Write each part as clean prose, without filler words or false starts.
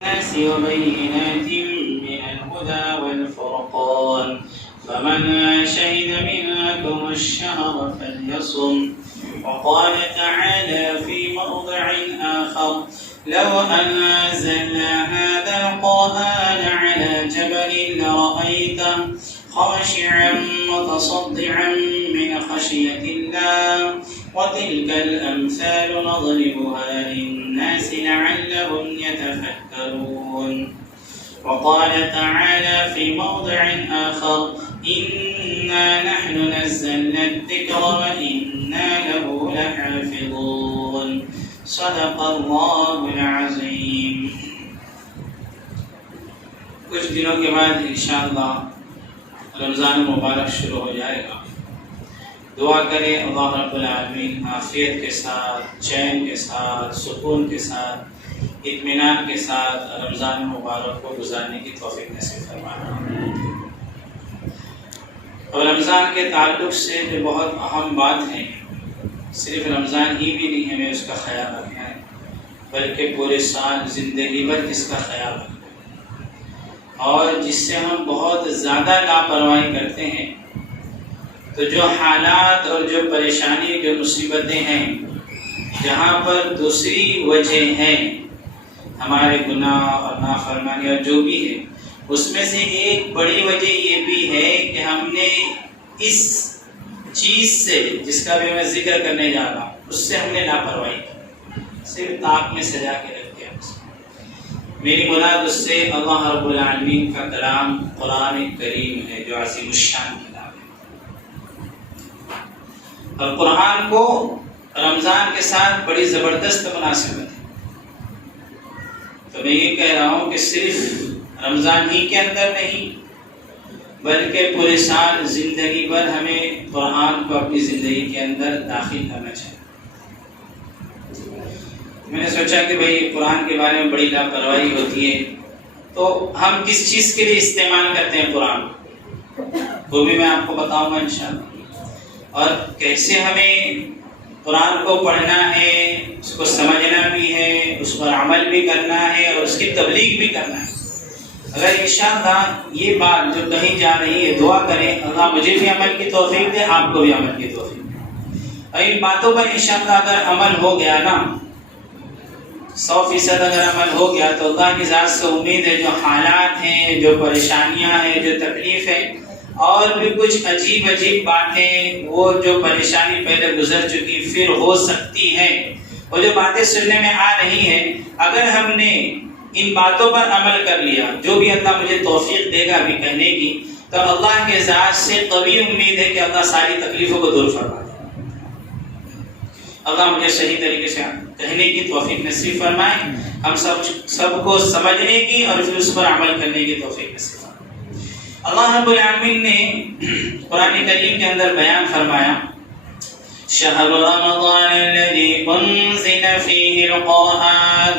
الناس وبينات من الهدى والفرقان فمن شهد منكم الشهر فليصم. وقال تعالى في موضع آخر: لو أنزلنا هذا القرآن على جبل لرأيته خاشعا متصدعا من خشية الله وتلك الأمثال نضربها للناس لعلهم يتفكرون. وقال تعالى في موضع آخر: إنا نحن نزلنا الذكر وإنا له لحافظون. صدق الله العظيم. کچھ دنوں کے بعد انشاءاللہ رمضان مبارک شروع ہو جائے گا. دعا کریں اللہ رب العالمین عافیت کے ساتھ، چین کے ساتھ، سکون کے ساتھ، اطمینان کے ساتھ رمضان مبارک کو گزارنے کی توفیق نصیب فرمائے. اور رمضان کے تعلق سے جو بہت اہم بات ہے، صرف رمضان ہی بھی نہیں ہمیں اس کا خیال رکھنا ہے، بلکہ پورے سال زندگی بھر اس کا خیال رکھنا ہے. اور جس سے ہم بہت زیادہ لاپرواہی کرتے ہیں، تو جو حالات اور جو پریشانی، جو مصیبتیں ہیں، جہاں پر دوسری وجہ ہیں ہمارے گناہ اور نافرمانی اور جو بھی ہے، اس میں سے ایک بڑی وجہ یہ بھی ہے کہ ہم نے اس چیز سے، جس کا بھی میں ذکر کرنے جا رہا ہوں، اس سے ہم نے لاپرواہی کی، صرف تاک میں سجا کے رکھ دیا. میری مراد اس سے اللہ رب العالمین کا کلام قرآن کریم ہے، جو عظیم الشان کتاب ہے. اور قرآن کو رمضان کے ساتھ بڑی زبردست مناسبت ہے. تو میں یہ کہہ رہا ہوں کہ صرف رمضان ہی کے اندر نہیں، بلکہ پورے سال زندگی بھر ہمیں قرآن کو اپنی زندگی کے اندر داخل کرنا چاہیے. میں نے سوچا کہ بھئی قرآن کے بارے میں بڑی لاپرواہی ہوتی ہے، تو ہم کس چیز کے لیے استعمال کرتے ہیں قرآن، وہ بھی میں آپ کو بتاؤں گا انشاءاللہ. اور کیسے ہمیں قرآن کو پڑھنا ہے، اس کو سمجھنا بھی ہے، اس پر عمل بھی کرنا ہے، اور اس کی تبلیغ بھی کرنا ہے. اگر انشاءاللہ یہ بات جو کہیں جا رہی ہے، دعا کریں اللہ مجھے بھی عمل کی توفیق دے، آپ کو بھی عمل کی توفیق دے. اور ان باتوں پر انشاءاللہ اگر عمل ہو گیا نا، 100% اگر عمل ہو گیا، تو اللہ کی ذات سے امید ہے جو حالات ہیں، جو پریشانیاں ہیں، جو تکلیف ہے، اور بھی کچھ عجیب باتیں، وہ جو پریشانی پہلے گزر چکی پھر ہو سکتی ہیں، وہ جو باتیں سننے میں آ رہی ہیں، اگر ہم نے ان باتوں پر عمل کر لیا، جو بھی اللہ مجھے توفیق دے گا ابھی کہنے کی، تو اللہ کے ذات سے قوی امید ہے کہ اللہ ساری تکلیفوں کو دور فرما دے. اللہ مجھے صحیح طریقے سے کہنے کی توفیق نصیب فرمائے، ہم سب کو سمجھنے کی اور پھر اس پر عمل کرنے کی توفیق نصیب فرمائے. اللہ رب العالمین نے قرآن کریم کے اندر بیان فرمایا: شہر رمضان الذی انزل فیہ القرآن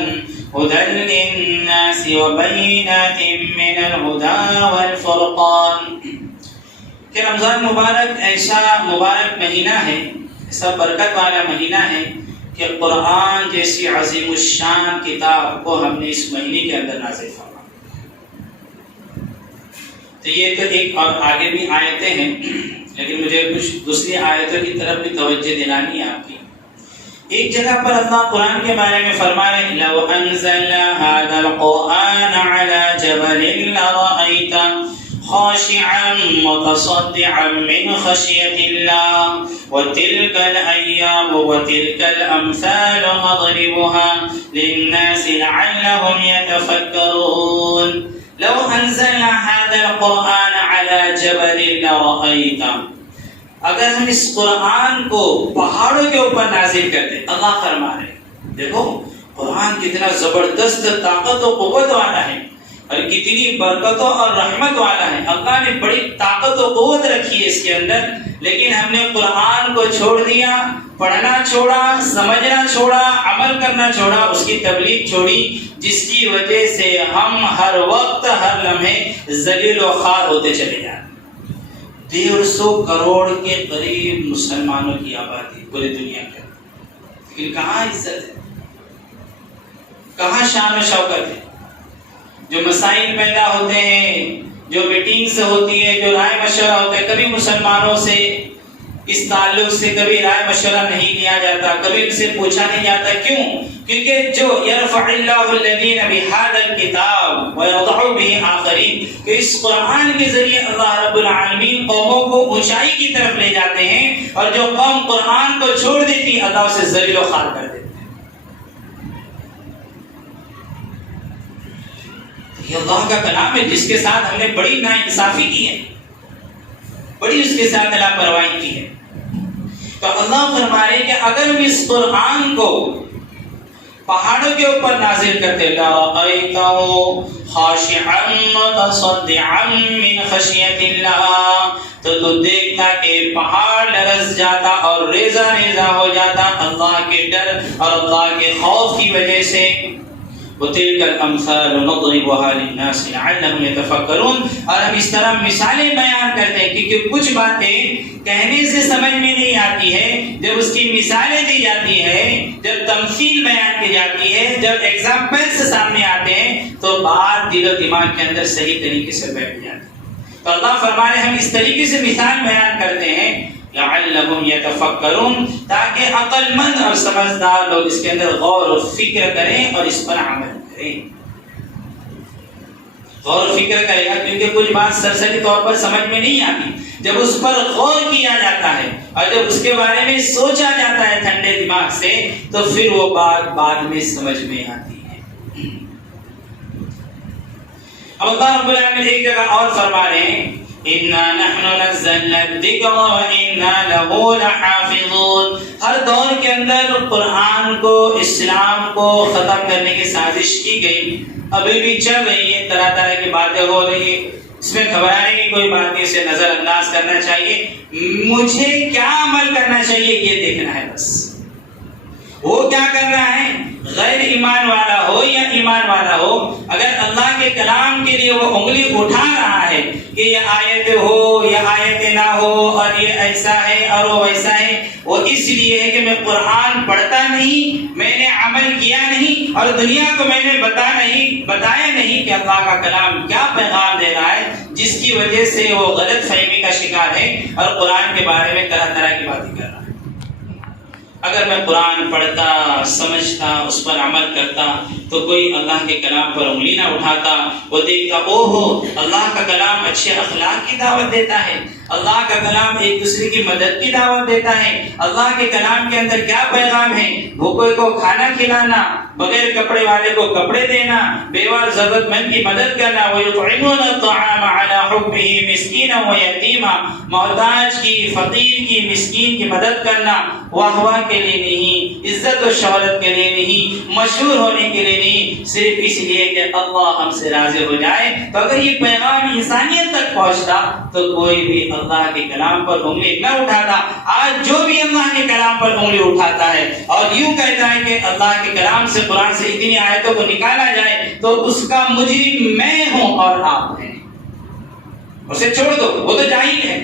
ہدی للناس وبینات من الہدی والفرقان. کہ رمضان مبارک ایسا مبارک مہینہ ہے، ایسا برکت والا مہینہ ہے کہ قرآن جیسی عظیم الشان کتاب کو ہم نے اس مہینے کے اندر نازل فرمایا. تو یہ تو ایک اور آگے بھی آیتیں ہیں، لیکن مجھے کچھ دوسری آیتوں کی طرف بھی توجہ دلانی ہے آپ کی. ایک جگہ پر اللہ قرآن کے بارے میں فرما رہے ہیں: لو انزلنا هذا القرآن على جبل لرأيته خاشعا متصدعا من خشية الله وتلك الأيام وتلك الأمثال نضربها للناس لعلهم يتفكرون. لو انزلنا هذا القرآن على جبل لرأيته. اگر ہم اس قرآن کو پہاڑوں کے اوپر نازل کرتے، اللہ فرما رہے دیکھو قرآن کتنا زبردست طاقت و قوت والا ہے، اور کتنی برکتوں اور رحمت والا ہے. اللہ نے بڑی طاقت و قوت رکھی ہے اس کے اندر، لیکن ہم نے قرآن کو چھوڑ دیا، پڑھنا چھوڑا، سمجھنا چھوڑا، عمل کرنا چھوڑا، اس کی تبلیغ چھوڑی، جس کی وجہ سے ہم ہر وقت ہر لمحے ذلیل و خوار ہوتے چلے جائیں. 150 کروڑ کے قریب مسلمانوں کی آبادی پوری دنیا کے، لیکن کہاں عزت ہے، کہاں شان و شوکت ہے؟ جو مسائل پیدا ہوتے ہیں، جو میٹنگز ہوتی ہے، جو رائے مشورہ ہوتا ہے، کبھی مسلمانوں سے اس تعلق سے کبھی رائے مشورہ نہیں لیا جاتا، کبھی ان سے پوچھا نہیں جاتا. کیوں؟ کیونکہ جو یرفع اللہ الذین بہذا الکتاب ویضع بہ آخرین، کہ اس قرآن کے ذریعے اللہ رب العالمین قوموں کو اونچائی کی طرف لے جاتے ہیں، اور جو قوم قرآن کو چھوڑ دیتی ہے اللہ اسے ذلیل و خوار کر دیتے ہیں. یہ اللہ کا کلام ہے جس کے ساتھ ہم نے بڑی ناانصافی کی ہے، بڑی اس کے ساتھ لاپرواہی کی ہے. تو اللہ فرما رہے کہ اگر ہم اس قرآن کو پہاڑوں کے اوپر نازل کرتے لَرَأَيْتَهُ خَاشِعًا مُتَصَدِّعًا مِّنْ خَشْيَةِ اللَّهِ، تو دیکھتا کہ پہاڑ لرز جاتا اور ریزہ ریزہ ہو جاتا اللہ کے ڈر اور اللہ کے خوف کی وجہ سے. وَتِلْكَ الْأَمْثَالُ نَضْرِبُهَا لِلنَّاسِ لَعَلَّهُمْ يَتَفَكَّرُونَ. اور ہم اس طرح مثالیں بیان کرتے ہیں کیونکہ کچھ باتیں کہنے سے سمجھ میں نہیں آتی ہے، جب اس کی مثالیں دی جاتی ہے، جب تمثیل بیان کی جاتی ہے، جب ایگزامپلز سامنے آتے ہیں تو بات دل و دماغ کے اندر صحیح طریقے سے بیٹھ جاتی ہے. تو اللہ فرما رہے ہم اس طریقے سے مثال بیان کرتے ہیں لعلہم یتفکرون، تاکہ عقل مند اور سمجھدار لوگ اس کے اندر غور و فکر کریں اور اس پر عمل کریں. غور و فکر کرے گا کیونکہ کچھ بات سرسری طور پر سمجھ میں نہیں آتی، جب اس پر غور کیا جاتا ہے اور جب اس کے بارے میں سوچا جاتا ہے ٹھنڈے دماغ سے تو پھر وہ بات بعد میں سمجھ میں آتی ہے. اب اللہ رب العالمین ایک جگہ اور فرما رہے ہیں اِنَّا نَحْنُ نَزَّلْنَا الذِّكْرَ وَإِنَّا لَهُ لَحَافِظُونَ. ہر دور کے اندر قرآن کو، اسلام کو ختم کرنے کی سازش کی گئی، ابھی بھی چل رہی ہے، طرح طرح کی باتیں ہو رہی ہے، اس میں گھبرانے کی کوئی بات نہیں، اسے نظر انداز کرنا چاہیے. مجھے کیا عمل کرنا چاہیے یہ دیکھنا ہے بس. وہ کیا کر رہا ہے، غیر ایمان والا ہو یا ایمان والا ہو، اگر اللہ کے کلام کے لیے وہ انگلی اٹھا رہا ہے کہ یہ آیت ہو یا آیت نہ ہو اور یہ ایسا ہے اور وہ ویسا ہے، وہ اس لیے ہے کہ میں قرآن پڑھتا نہیں، میں نے عمل کیا نہیں اور دنیا کو میں نے بتایا نہیں کہ اللہ کا کلام کیا پیغام دے رہا ہے، جس کی وجہ سے وہ غلط فہمی کا شکار ہے اور قرآن کے بارے میں طرح طرح کی باتیں کر رہا ہے. اگر میں قرآن پڑھتا، سمجھتا، اس پر عمل کرتا تو کوئی اللہ کے کلام پر انگلی نہ اٹھاتا. وہ دیکھتا اوہو اللہ کا کلام اچھے اخلاق کی دعوت دیتا ہے، اللہ کا کلام ایک دوسرے کی مدد کی دعوت دیتا ہے، اللہ کے کلام کے اندر کیا پیغام ہے، بھوکے کو کھانا کھلانا، بغیر کپڑے والے کو کپڑے دینا، بیوہ ضرورت مند کی مدد کرنا. وَيُطْعِمُونَ الطَّعَامَ عَلَى حُبِّهِ مِسْكِينًا وَيَتِيمًا، محتاج کی، فقیر کی، مسکین کی مدد کرنا، واہ کے لیے نہیں، عزت و شہرت کے لیے نہیں، مشہور ہونے کے لیے نہیں، صرف اس لیے کہ اللہ ہم سے راضی ہو جائے. تو اگر یہ پیغام انسانیت تک پہنچتا تو کوئی بھی اللہ کے کلام پر انگلی نہ اٹھاتا. آج جو بھی اللہ کے کلام پر انگلی اٹھاتا ہے اور یوں کہتا ہے کہ اللہ کے کلام سے، قرآن سے اتنی آیتوں کو نکالا جائے تو اس کا مجرم میں ہوں اور آپ ہیں. اسے چھوڑ دو، وہ تو جاہل ہے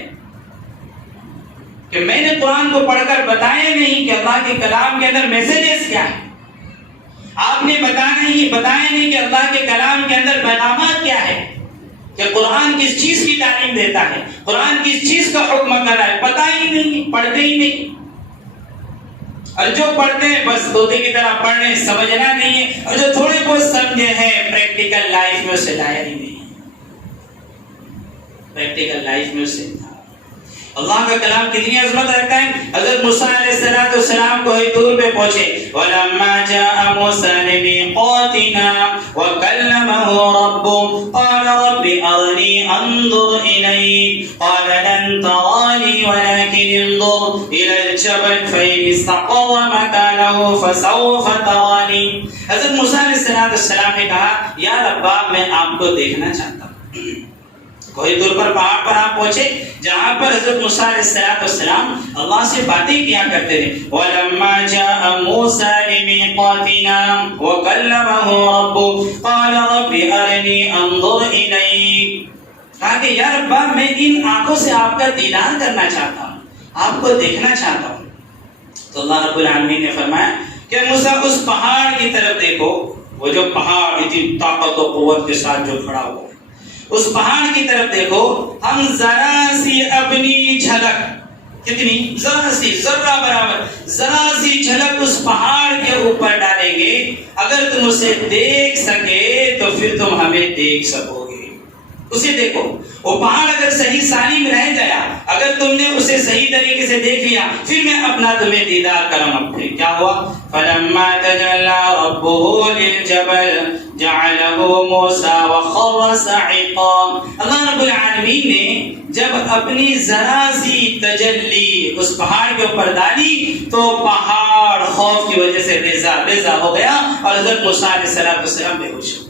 کہ میں نے قرآن کو پڑھ کر بتایا نہیں کہ اللہ کے کلام کے اندر میسیجز کیا ہے، آپ نے بتایا نہیں کہ اللہ کے کلام کے اندر پیغامات کیا ہے، کہ قرآن کس چیز کی تعلیم دیتا ہے، قرآن کس چیز کا حکم کر رہا ہے. پتہ ہی نہیں، پڑھتے ہی نہیں، اور جو پڑھتے ہیں بس طوطے کی طرح پڑھ رہے ہیں، سمجھنا نہیں ہے، اور جو تھوڑے بہت سمجھے ہیں پریکٹیکل لائف میں اسے لایا ہی نہیں ہے. پریکٹیکل لائف میں اسے اللہ کا کلام کتنی عظمت رکھتا ہے. حضرت موسیٰ علیہ السلام کو ہی طور پہ پہنچے. وَلَمَّا جَاءَ مُوسَىٰ لِمِيقَاتِنَا وَكَلَّمَهُ رَبُّهُ قَالَ رَبِّ أَرْنِي أَنظُرْ إِلَيْكَ قَالَ لَن تَرَانِي وَلَكِنِ انظُرْ إِلَى الْجَبَلِ فَإِنِ اسْتَقَرَّ مَكَانَهُ فَسَوْفَ تَرَانِي. حضرت موسیٰ علیہ السلام نے کہا یا رب میں آپ کو دیکھنا چاہتا ہوں. کوئی طور پر پہاڑ پر آپ پہنچے جہاں پر حضرت موسیٰ علیہ السلام اللہ سے باتیں کیا کرتے تھے. وَلَمَّا جَاءَ مُوسَىٰ لِمِيقَاتِنَا وَكَلَّمَهُ رَبُّهُ قَالَ رَبِّ أَرِنِي أَنظُرْ إِلَيْكَ. کہا کہ یا رب میں ان آنکھوں سے آپ کا دیدار کرنا چاہتا ہوں، آپ کو دیکھنا چاہتا ہوں. تو اللہ رب العالمین نے فرمایا کہ موسیٰ اس پہاڑ کی طرف دیکھو وہ جو پہاڑ اتنی طاقت و قوت کے ساتھ جو کھڑا ہوا ہے، اس پہاڑ کی طرف دیکھو، ہم ذرا سی اپنی جھلک، کتنی، ذرا سی، ذرہ برابر ذرا سی جھلک اس پہاڑ کے اوپر ڈالیں گے، اگر تم اسے دیکھ سکے تو پھر تم ہمیں دیکھ سکو گے۔ اسے دیکھو، وہ پہاڑ اگر صحیح سالم رہ گیا، اگر تم نے اسے صحیح طریقے سے دیکھ لیا، پھر میں اپنا تمہیں دیدار کروں۔ پھر کیا ہوا؟ فَلَمَّا تَجَلَّى رَبُّهُ لِلْجَبَلِ جَعَلَهُ مُوسَى وَخَرَّ صَعِقًا۔ اللہ رب العالمین نے جب اپنی ذرا سی تجلی اس پہاڑ کے اوپر ڈالی تو پہاڑ خوف کی وجہ سے ریزہ ہو گیا اور حضرت موسیٰ علیہ السلام بے ہوش ہو۔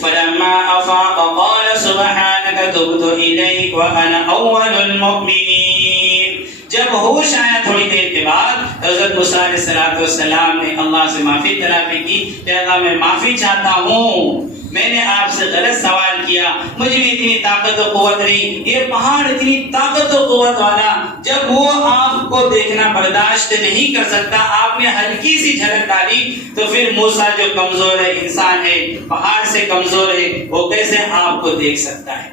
فلما افاق قال سبحانك تبت اليك وانا اول المؤمنين۔ جب ہوش آیا تھوڑی دیر کے بعد، حضرت موسیٰ علیہ السلام نے اللہ سے معافی طلب کی کہ اللہ میں معافی چاہتا ہوں، میں نے آپ سے غلط سوال کیا، مجھ میں اتنی طاقت و قوت نہیں، یہ پہاڑ اتنی طاقت و قوت والا، جب وہ آپ کو دیکھنا برداشت نہیں کر سکتا، آپ نے ہلکی سی جھلک ڈالی تو پھر موسیٰ جو کمزور ہے، انسان ہے، پہاڑ سے کمزور ہے، وہ کیسے آپ کو دیکھ سکتا ہے؟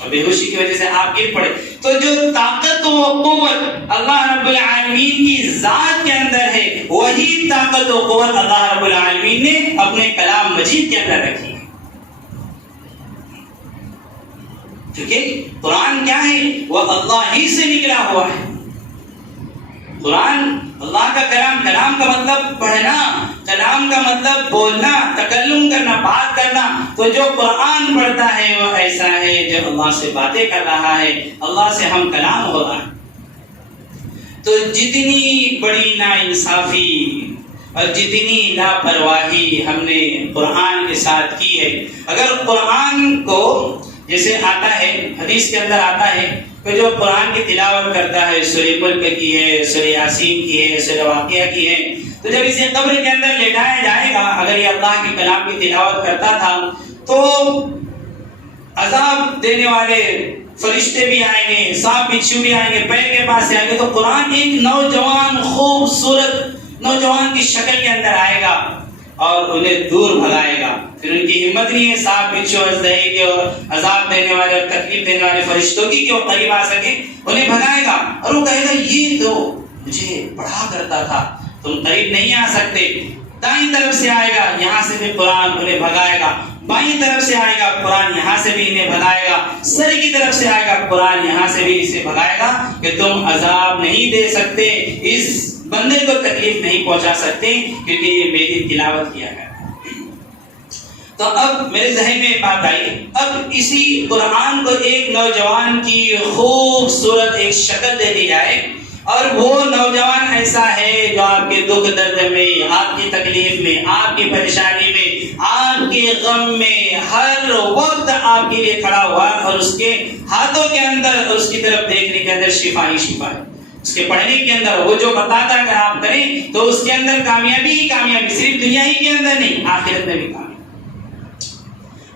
اور بے ہوشی کی وجہ سے آپ گر پڑے۔ تو جو طاقت و قوت اللہ رب العالمین کی ذات کے اندر ہے، وہی طاقت و قوت اللہ رب العالمین نے اپنے کلام مجید کے اندر رکھی ہے۔ کیونکہ قرآن کیا ہے؟ وہ اللہ ہی سے نکلا ہوا ہے۔ قرآن اللہ کا کلام، کلام کا مطلب پڑھنا، کلام کا مطلب بولنا، تکلم کرنا، بات کرنا۔ تو جو قرآن پڑھتا ہے وہ ایسا ہے جو اللہ سے باتیں کر رہا ہے، اللہ سے ہم کلام ہو رہا ہے۔ تو جتنی بڑی ناانصافی اور جتنی لاپرواہی ہم نے قرآن کے ساتھ کی ہے، اگر قرآن کو جیسے آتا ہے، حدیث کے اندر آتا ہے کہ جو قرآن کی تلاوت کرتا ہے، سورہ ملک کی ہے، سورہ یاسین کی ہے، سورہ واقعہ کی ہے، تو جب اسے قبر کے اندر لٹایا جائے گا، اگر یہ اللہ کے کلام کی تلاوت کرتا تھا تو عذاب دینے والے فرشتے بھی آئیں گے، سانپ بچھو بھی آئیں گے، پیر کے پاس سے آئیں گے، تو قرآن ایک نوجوان خوبصورت نوجوان کی شکل کے اندر آئے گا اور انہیں دور بھگائے گا۔ پھر ان کی ہمت نہیں ہے سانپ بچھو ازدہی کے اور عذاب دینے والے اور تکلیف دینے والے فرشتوں کی کہ وہ قریب آ سکے، انہیں بھگائے گا اور وہ کہے گا یہ تو مجھے پڑھا کرتا تھا، تم قریب نہیں آ سکتے۔ دائیں طرف سے آئے گا، یہاں سے بھی قرآن انہیں بھگائے گا، بائیں طرف سے آئے گا قرآن، یہاں سے بھی انہیں بھگائے گا، سر کی طرف سے آئے گا قرآن، یہاں سے بھی اسے بھگائے گا کہ تم عذاب نہیں دے سکتے، اس بندے کو تکلیف نہیں پہنچا سکتے کیونکہ یہ میری تلاوت کیا ہے۔ تو اب میرے ذہن میں بات آئی، اب اسی قرآن کو ایک نوجوان کی خوبصورت ایک شکل دے دی جائے اور وہ نوجوان ایسا ہے جو آپ کے دکھ درد میں، آپ کی تکلیف میں، آپ کی پریشانی میں، آپ کے غم میں ہر وقت آپ کے لیے کھڑا ہوا اور اس کے ہاتھوں کے اندر اور اس کی طرف دیکھنے کے اندر شفا ہی شفا ہے، اس کے پڑھنے کے اندر وہ جو بتاتا اگر آپ کریں تو اس کے اندر کامیابی ہی کامیابی، صرف دنیا ہی کے اندر نہیں، آخرت میں بھی کامیابی۔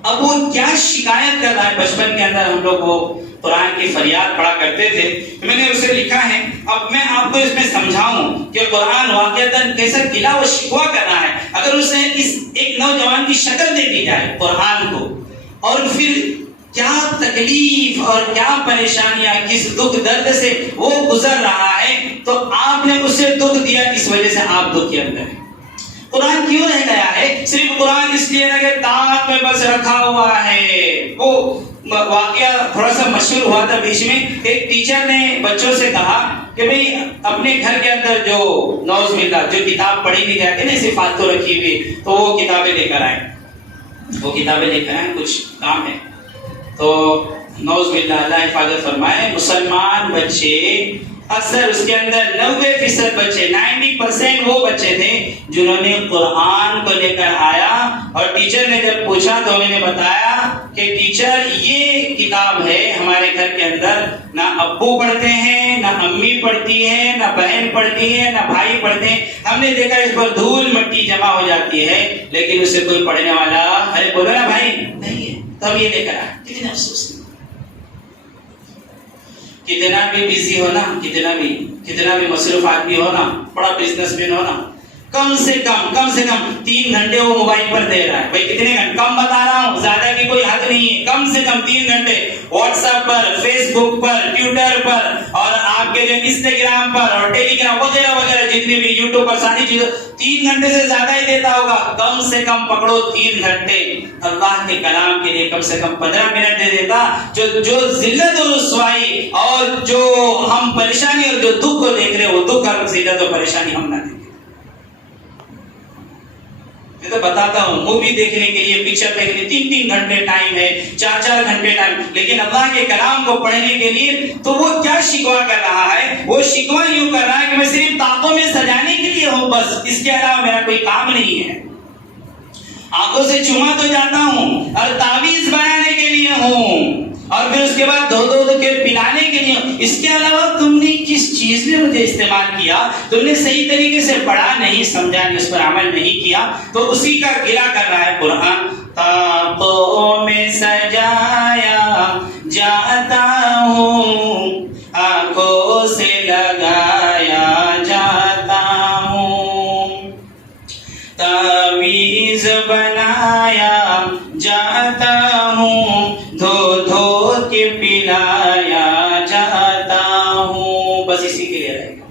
اب وہ کیا شکایت کر رہا ہے؟ بچپن کے اندر ہم لوگ وہ قرآن کی فریاد پڑھا کرتے تھے، میں نے اسے لکھا ہے، اب میں آپ کو اس میں سمجھاؤں کہ قرآن واقعتاً کیسا گلا و شکوہ کر رہا ہے۔ اگر اسے اس ایک نوجوان کی شکل دے دی جائے قرآن کو، اور پھر کیا تکلیف اور کیا پریشانیاں، کس دکھ درد سے وہ گزر رہا ہے، تو آپ نے اسے دکھ دیا، اس وجہ سے آپ دکھ کے اندر ہیں۔ قرآن کیوں رہ گیا ہے؟ صرف قرآن اس لیے نہ کہ تاج میں بس رکھا ہوا ہے۔ وہ واقعہ تھوڑا سا مشہور ہوا تھا بیچ میں، ایک ٹیچر نے بچوں سے کہا کہ بھئی اپنے گھر کے اندر جو نوز باللہ جو کتاب پڑھی نہیں جاتی نا اسے فالتو رکھی ہوئی، تو وہ کتابیں لے کر آئے، وہ کتابیں لے کر آئے، کچھ کام ہے تو نوز باللہ اللہ حفاظت فرمائے، مسلمان بچے اکثر اس کے اندر 90% بچے 90% وہ بچے تھے جنہوں نے قرآن کو لے کر آیا اور ٹیچر نے جب پوچھا تو انہوں نے بتایا کہ ٹیچر یہ کتاب ہے ہمارے گھر کے اندر، نہ ابو پڑھتے ہیں، نہ امی پڑھتی ہے، نہ بہن پڑھتی ہے، نہ بھائی پڑھتے ہیں، ہم نے دیکھا اس پر دھول مٹی جمع ہو جاتی ہے لیکن اسے کوئی پڑھنے والا ارے بولو نا بھائی نہیں ہے، تو ہم یہ لے کر آئے۔ کتنا افسوس، کتنا بھی بزی ہونا، کتنا بھی مصروف آدمی ہونا، بڑا بزنس مین ہونا، کم سے کم 3 گھنٹے وہ موبائل پر دے رہا ہے. بھائی کتنے گھنٹے؟ کم بتا رہا ہوں، زیادہ کی کوئی حد نہیں ہے. کم سے کم 3 گھنٹے واٹس ایپ پر، فیس بک پر، ٹویٹر پر، اور آپ کے جو انسٹاگرام پر اور ٹیلی گرام وغیرہ وغیرہ جتنے بھی یوٹیوب پر ساری چیزیں 3 گھنٹے سے زیادہ ہی دیتا ہوگا. کم سے کم پکڑو 3 گھنٹے اللہ کے کلام کے لیے. کم سے کم 15 منٹ دے دیتا. جو ذلت اور رسوائی اور جو ہم پریشانی اور جو دکھ کو دیکھ رہے وہ دکھ اور ذلت اور پریشانی ہم نہ دیکھیں. میں تو بتاتا ہوں مووی دیکھنے کے لیے، پکچر دیکھنے 3 گھنٹے ٹائم ہے، 4 گھنٹے ٹائم، لیکن اللہ کے کلام کو پڑھنے کے لیے تو وہ کیا شکوا کر رہا ہے؟ وہ شکوا یوں کر رہا ہے کہ میں صرف طاقتوں میں سجانے کے لیے ہوں، بس اس کے علاوہ میرا کوئی کام نہیں ہے. آنکھوں سے چوما تو جاتا ہوں اور تعویذ بنانے کے لیے ہوں، اور پھر اس کے بعد دو کے پلانے کے لیے. اس کے علاوہ تم نے کس چیز میں مجھے استعمال کیا؟ تم نے صحیح طریقے سے پڑھا نہیں، سمجھا نہیں، اس پر عمل نہیں کیا. تو اسی کا گلہ کر رہا ہے قرآن. طاقوں میں سجایا جاتا ہوں، آنکھوں سے لگایا جاتا ہوں، تعویذ بنایا جاتا ہوں، دھو کے پلایا جاتا ہوں. بس اسی کے لیے رہے گا.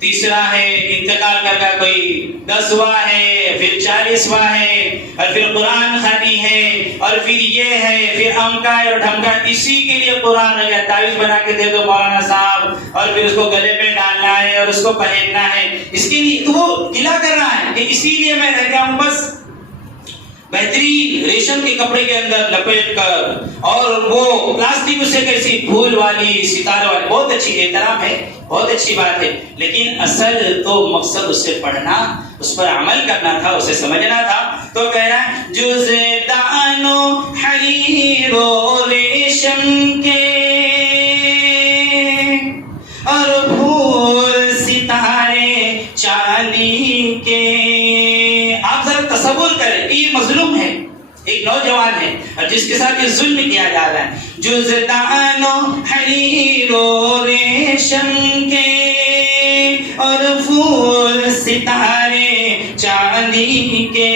تیسرا ہے انتقال کر کا کوئی 10واں ہے، پھر 40واں ہے، اور پھر قرآن خوانی ہے، اور پھر یہ ہے، پھر امکا اور ڈھمکا. اسی کے لیے قرآن ہے. تعویذ بنا کے دے دو مولانا صاحب، اور پھر اس کو گلے میں ڈالنا ہے اور اس کو پہننا ہے. اس کے لیے تو وہ گلہ کر رہا ہے کہ اسی لیے میں رہ گیا ہوں. بس بہترین ریشم کے کپڑے کے اندر لپیٹ کر، اور وہ پلاسٹک سے کیسی پھول والی، ستارے والی، بہت اچھی احترام ہے، بہت اچھی بات ہے، لیکن اصل تو مقصد اس سے پڑھنا، اس پر عمل کرنا تھا، اسے سمجھنا تھا. تو کہہ رہا ہے جزدان و حریر و ریشم کے اور پھول ستارے چاندی کے. آپ ذرا تصور کریں، یہ مظلوم ہے، ایک نوجوان ہے اور جس کے ساتھ یہ ظلم کیا جا رہا ہے. جزدان و حریر و ریشم کے اور پھول ستارے چاندی کے،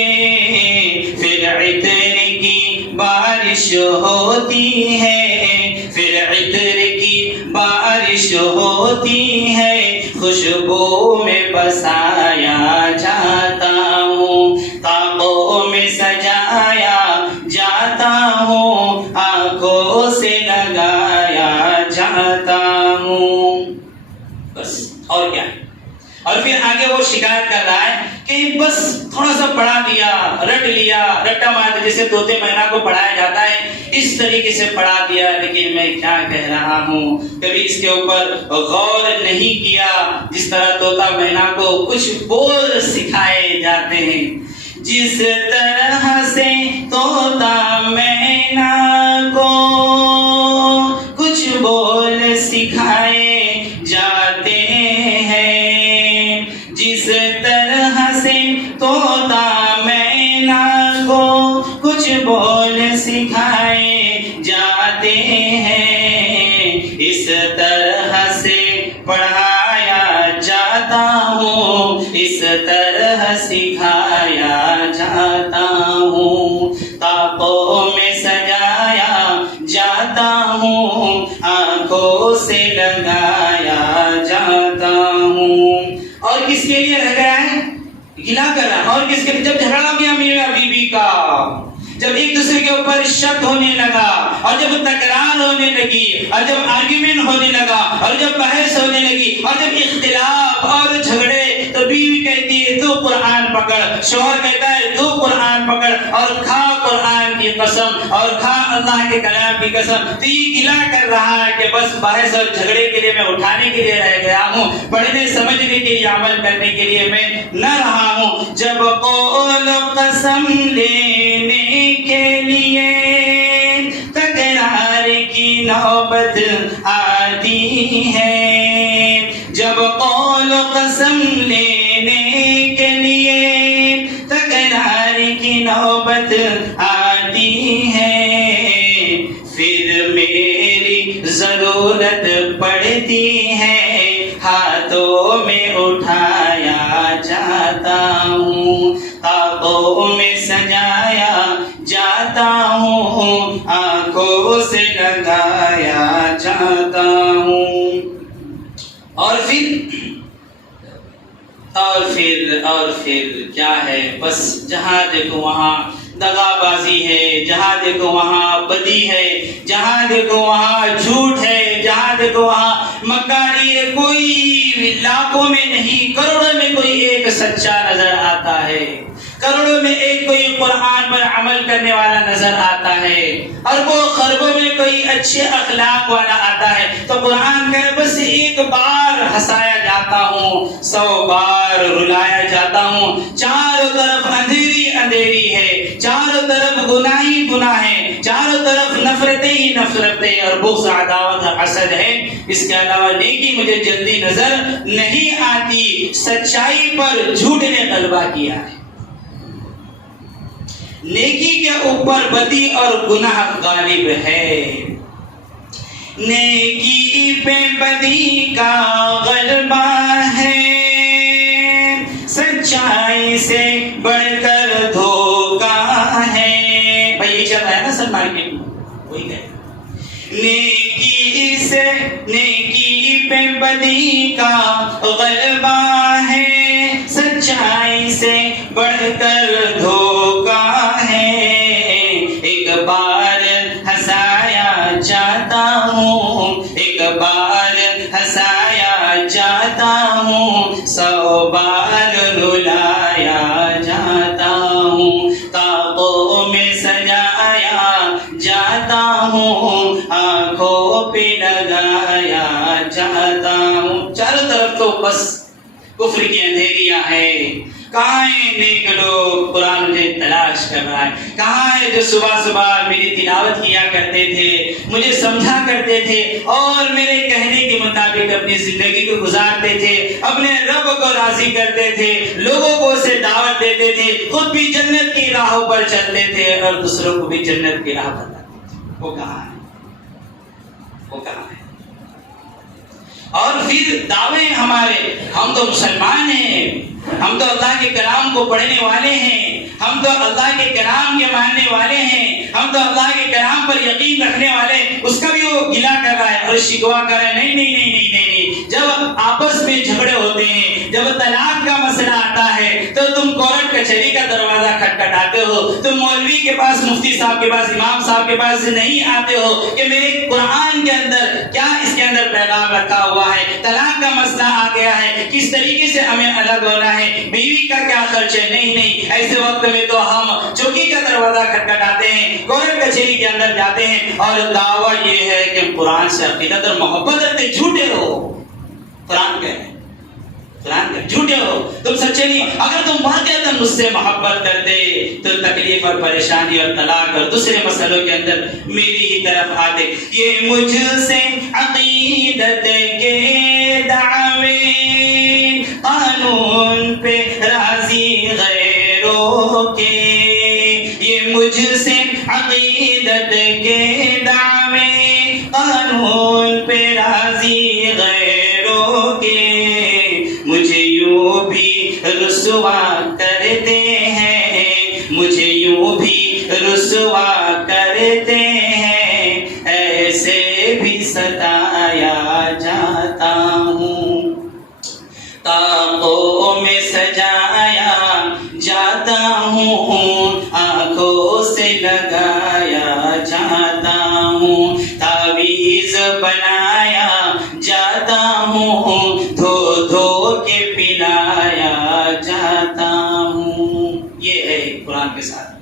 پھر عطر کی بارش ہوتی ہے، پھر عطر کی بارش ہوتی ہے، خوشبو میں بسایا جاتا ہوں، طاقوں میں سجایا جاتا ہوں، آنکھوں سے لگایا جاتا ہوں. بس اور کیا ہے؟ اور پھر آگے وہ شکایت کر رہا ہے کہ بس تھوڑا سا پڑھا دیا، رٹ لیا، رٹا مار، جیسے طوطے مینا کو پڑھایا جاتا ہے اس طریقے سے پڑھا دیا، لیکن میں کیا کہہ رہا ہوں، کبھی اس کے اوپر غور نہیں کیا. جس طرح طوطا مینا کو کچھ بول سکھائے جاتے ہیں، جس طرح سے طوطا مینا کو کچھ بول سکھائے جاتے ہیں، جس طرح سے طوطا مینا کو کچھ بول سکھائے جاتے ہیں، اس طرح سے پڑھایا جاتا ہوں، اس طرح سکھایا جاتا ہوں، طاقوں میں سجایا جاتا ہوں، آنکھوں سے لگایا جاتا ہوں. اور کس کے لیے رہ گیا ہے؟ گلا کر رہا ہے. اور کس کے لیے؟ جب جھگڑا ہو گیا میاں بیوی کا، جب ایک دوسرے کے اوپر شک ہونے لگا، اور جب تکرار ہونے لگی، اور جب آرگیومنٹ ہونے لگا، اور جب بحث ہونے لگی، اور جب اختلاف اور جھگڑے، تو بیوی کہتی ہے تو قرآن پکڑ، شوہر کہتا ہے تو قرآن پکڑ، اور کھا قرآن کی قسم، اور کھا اللہ کے کلام کی قسم. تو یہ گلا کر رہا ہے کہ بس بحث اور جھگڑے کے لیے میں اٹھانے کے لیے رہ گیا ہوں، پڑھنے سمجھنے کے لیے عمل کرنے کے لیے میں نہ رہا ہوں. جب قول قسم لینے کے لیے تکرار کی نوبت آتی ہے، جب قول قسم لینے کے لیے تکرار کی نوبت آتی ہے، پھر میری ضرورت پڑتی ہے ہاتھوں میں اٹھایا جاتا ہوں، خوابوں میں سجایا جاتا ہوں، آنکھوں سے لگایا جاتا ہوں۔ اور پھر کیا ہے، بس جہاں دیکھو وہاں دغا بازی ہے، جہاں دیکھو وہاں بدی ہے، جہاں دیکھو وہاں جھوٹ ہے، جہاں دیکھو وہاں مکاری ہے۔ کوئی لاکھوں میں نہیں، کروڑوں میں کوئی ایک سچا نظر آتا ہے، کروڑوں میں ایک کوئی قرآن پر عمل کرنے والا نظر آتا ہے، اربوں خربوں میں کوئی اچھے اخلاق والا آتا ہے۔ تو قرآن کہ بس ایک بار ہنسایا جاتا ہوں، 100 بار رلایا جاتا ہوں، چاروں طرف اندھیری اندھیری ہے، چاروں طرف گناہ ہی گناہ ہے، چاروں طرف نفرتیں ہی نفرتیں اور بغض عداوت اور حسد ہے۔ اس کے علاوہ نیکی مجھے جلدی نظر نہیں آتی، سچائی پر جھوٹ نے غلبہ کیا ہے، نیکی کے اوپر بدی اور گناہ غالب ہے، نیکی پہ بدی کا غلبہ ہے، سچائی سے بڑھ کر دھوکا ہے۔ بھائی یہ چل رہا ہے نا سر مارکیٹ میں، وہی ہے، نیکی پہ بدی کا غلبہ ہے، سچائی سے بڑھ کر دھوکا ہے، ایک بار ہنسایا جاتا ہوں، ایک بار ہنسایا جاتا ہوں، 100 بار رلایا جاتا ہوں، خوابوں میں سجایا جاتا ہوں، آنکھوں پہ لگایا جاتا ہوں۔ چاروں طرف تو بس کفر کی اندھیریاں ہیں، کہاں ہے نیک لوگ؟ قرآن مجھے تلاش کر رہا ہے، کہاں ہے جو صبح صبح میری تلاوت کیا کرتے تھے، مجھے سمجھا کرتے تھے اور میرے کہنے کے مطابق اپنی زندگی کو گزارتے تھے، اپنے رب کو راضی کرتے تھے، لوگوں کو اسے دعوت دیتے تھے، خود بھی جنت کی راہوں پر چلتے تھے اور دوسروں کو بھی جنت کی راہ بتاتے تھے۔ وہ کہاں ہے؟ وہ کہاں ہے؟ اور پھر دعوے ہمارے، ہم تو مسلمان ہیں، ہم تو اللہ کے کلام کو پڑھنے والے ہیں، ہم تو اللہ کے کلام کے ماننے والے ہیں، ہم تو اللہ کے کلام پر یقین رکھنے والے، اس کا بھی وہ گلہ کر رہا ہے اور شکوا کر رہا ہے، نہیں نہیں نہیں نہیں نہیں۔ جب آپس میں جھگڑے ہوتے ہیں، جب طلاق کا مسئلہ آتا ہے تو تم کورٹ کچہری کا دروازہ کھٹکھٹاتے ہو، تم مولوی کے پاس، مفتی صاحب کے پاس، امام صاحب کے پاس نہیں آتے ہو کہ میرے قرآن کے اندر کیا اس کے اندر پیغام رکھا ہوا ہے، طلاق کا مسئلہ آ گیا ہے، کس طریقے سے ہمیں الگ ہونا ہے، بیوی کا کیا خرچ ہے۔ نہیں نہیں، ایسے وقت میں تو ہم چوکی کا دروازہ کھٹکھٹاتے ہیں، کورٹ کچہری کے اندر جاتے ہیں اور دعویٰ یہ ہے کہ قرآن سے عقیدت اور محبت رکھتے، جھوٹے ہو۔ قرآن کہے، قرآن کہے جھوٹے ہو، تم سچے نہیں۔ اگر تم واقعتاً مجھ سے محبت کرتے تو تکلیف اور پریشانی اور طلاق اور دوسرے مسئلوں کے اندر میری ہی طرف آتے۔ یہ مجھ سے عقیدت کے دعوے، قانون پہ راضی غیروں کے، یہ مجھ سے عقیدت کے دعوے، قانون پہ راضی غیروں کے، مجھے یوں بھی رسوا کرتے ہیں، مجھے یوں بھی رسوا کرتے ہیں، ایسے بھی ستایا جاتا ہوں، طاقوں میں سجایا جاتا ہوں، آنکھوں سے لگایا جاتا ہوں، تعویذ بنایا جاتا ہوں، دھو دھو کے پلایا جاتا ہوں۔ یہ ہے قرآن کے ساتھ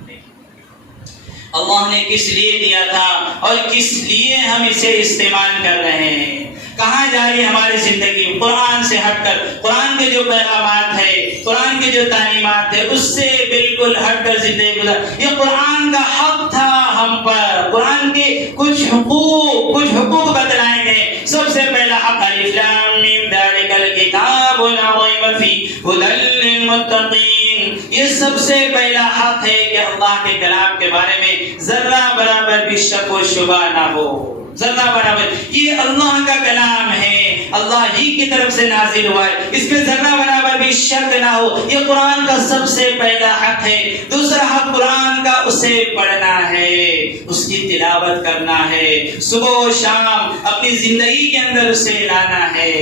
اللہ نے کس لیے دیا تھا اور کس لیے ہم اسے استعمال کر رہے ہیں۔ کہاں جا رہی ہے ہماری زندگی؟ قرآن سے ہٹ کر، قرآن کے جو پیغامات ہے، قرآن کے جو تعلیمات ہے، اس سے بالکل ہٹ کر زندگی گزار۔ یہ قرآن کا حق تھا ہم پر، قرآن کے کچھ حقوق بتلائے گئے۔ سب سے پہلا حق الف لام میم ذالک الکتاب لا ریب فیہ ھدی للمتقین، یہ سب سے پہلا حق ہے کہ اللہ کے کلام کے بارے میں ذرہ برابر بھی شک و شبہ نہ ہو۔ ذرہ برابر. یہ اللہ کا کلام ہے, اللہ ہی کی طرف سے نازل ہوا ہے, اس میں ذرہ برابر بھی شک نہ ہو. یہ قرآن کا سب سے پہلا حق ہے. دوسرا حق قرآن کا اسے پڑھنا ہے, اس کی تلاوت کرنا ہے, صبح و شام اپنی زندگی کے اندر اسے لانا ہے.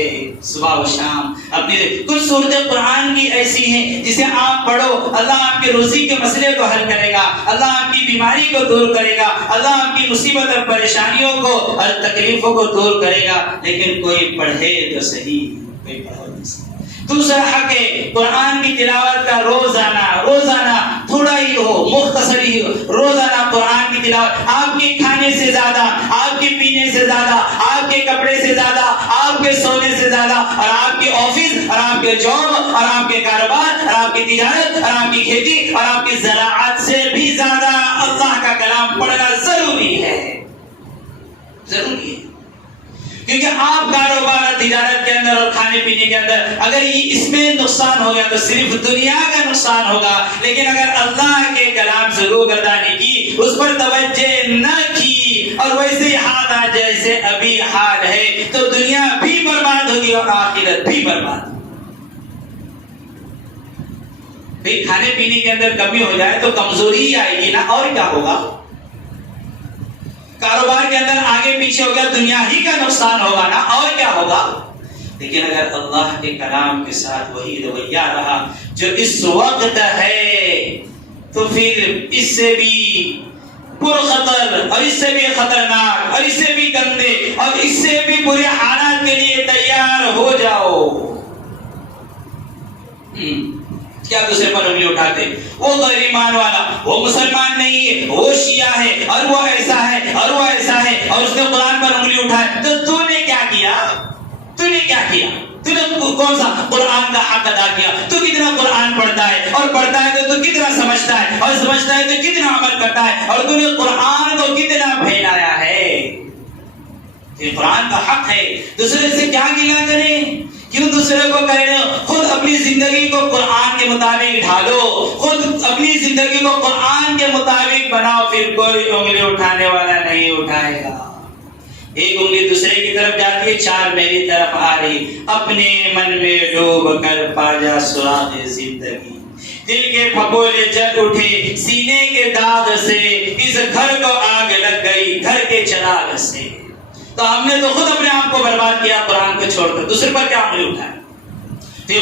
صبح و شام اپنی کچھ صورتیں قرآن کی ایسی ہیں جسے آپ پڑھو, اللہ آپ کے روزی کے مسئلے کو حل کرے گا, اللہ آپ کی بیماری کو دور کرے گا, اللہ آپ کی مصیبت اور پریشانیوں کو اور تکلیفوں کو دور کرے گا. لیکن کوئی پڑھے تو صحیح, کوئی پڑھو نہیں صحیح. دوسرا حق ہے قرآن کی تلاوت کا روزانہ تھوڑا ہی ہو, مختصر ہی ہو, روزانہ قرآن کی تلاوت. آپ کے کھانے سے زیادہ, آپ کے پینے سے زیادہ, آپ کے کپڑے سے زیادہ, آپ کے سونے سے زیادہ, اور آپ کے آفس اور آپ کے جاب اور آپ کے کاروبار اور آپ کی تجارت اور آپ کی کھیتی اور آپ کی زراعت سے بھی زیادہ اللہ کا کلام پڑھنا ضروری ہے, ضروری ہے. کیونکہ آپ کاروبار اور تجارت کے اندر اور کھانے پینے کے اندر اگر اس میں نقصان ہو گیا تو صرف دنیا کا نقصان ہوگا. لیکن اگر اللہ کے کلام سے روگردانی کی, اس پر توجہ نہ کی, اور ویسے حال جیسے ابھی حال ہے, تو دنیا بھی برباد ہوگی اور آخرت بھی برباد ہوگی. بھئی کھانے پینے کے اندر کمی ہو جائے تو کمزوری ہی آئے گی نا, اور کیا ہوگا. کاروبار کے اندر آگے پیچھے ہو گیا, دنیا ہی کا نقصان ہوگا نا, اور کیا ہوگا. لیکن اگر اللہ کے کلام کے ساتھ وہی رویہ رہا جو اس وقت ہے, تو پھر اس سے بھی پرخطر اور اس سے بھی خطرناک اور اس سے بھی گندے اور اس سے بھی برے حالات کے لیے تیار ہو جاؤ. کیا دوسرے پر انگلی اٹھاتے, وہ غیر ایمان والا, وہ مسلمان نہیں ہے, وہ شیعہ ہے, اور وہ ایسا ہے اور وہ ایسا ہے, اور اس نے قرآن پر انگلی اٹھائے. تو نے کیا کیا, تو نے کیا کیا, تو نے کون سا قرآن کا حق ادا کیا. تو کتنا قرآن پڑھتا ہے, اور پڑھتا ہے تو کتنا سمجھتا ہے, اور سمجھتا ہے تو کتنا عمل کرتا ہے, اور تو نے قرآن کو کتنا پھیلایا ہے. یہ قرآن کا حق ہے. دوسرے سے کیا گلا کریں, کیوں دوسرے کو کہہ رہے ہو, خود اپنی زندگی کو قرآن کے مطابق ڈھالو, خود اپنی زندگی کو قرآن کے مطابق بناؤ, پھر کوئی انگلی اٹھانے والا نہیں اٹھائے گا. ایک انگلی دوسرے کی طرف جاتی ہے, چار میری طرف آ رہی. اپنے من میں ڈوب کر پا جا سراغ زندگی, دل کے پھپولے جل اٹھے سینے کے داغ سے, اس گھر کو آگ لگ گئی گھر کے چراغ سے. تو ہم نے تو خود اپنے آپ کو برباد کیا قرآن کو چھوڑ کر, دوسرے پر کیا انگلی اٹھائے. تو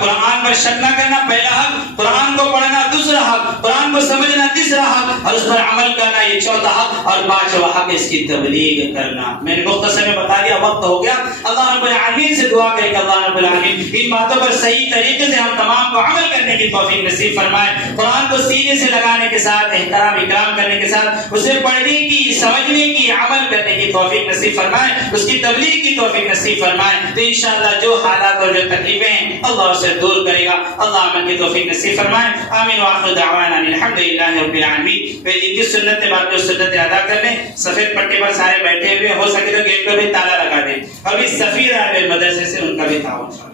قرآن پر شک نہ کرنا پہلا حق, قرآن کو پڑھنا دوسرا حق, قرآن کو سمجھنا تیسرا حق, اور اس پر عمل کرنا یہ چوتھا حق, اور پانچواں حق اس کی تبلیغ کرنا. میں نے مختصر میں بتا دیا, وقت ہو گیا. اللہ رب العالمین سے دعا کریں کہ اللہ رب العالمین ان باتوں پر صحیح طریقے سے ہم تمام کو عمل کرنے کی توفیق نصیب فرمائے. قرآن کو سینے سے لگانے کے ساتھ احترام اکرام کرنے کے ساتھ اسے پڑھنے کی, سمجھنے کی, عمل کرنے کی توفیق نصیب فرمائے, اس کی تبلیغ کی توفیق نصیب فرمائے. تو انشاءاللہ جو حالات اور جو تکلیفیں اللہ اسے دور کرے گا, اللہ عمل کی توفیق نصیب فرمائے. آمین وآخر دعوانا الحمدللہ رب العالمین. جن کی سنت بات سنت ادا کر لیں. سفید پٹے پر سارے بیٹھے ہوئے, ہو سکے تو گیٹ پہ بھی تالا لگا دیں, اور بھی سفیر مدرسے سے ان کا بھی تعاون.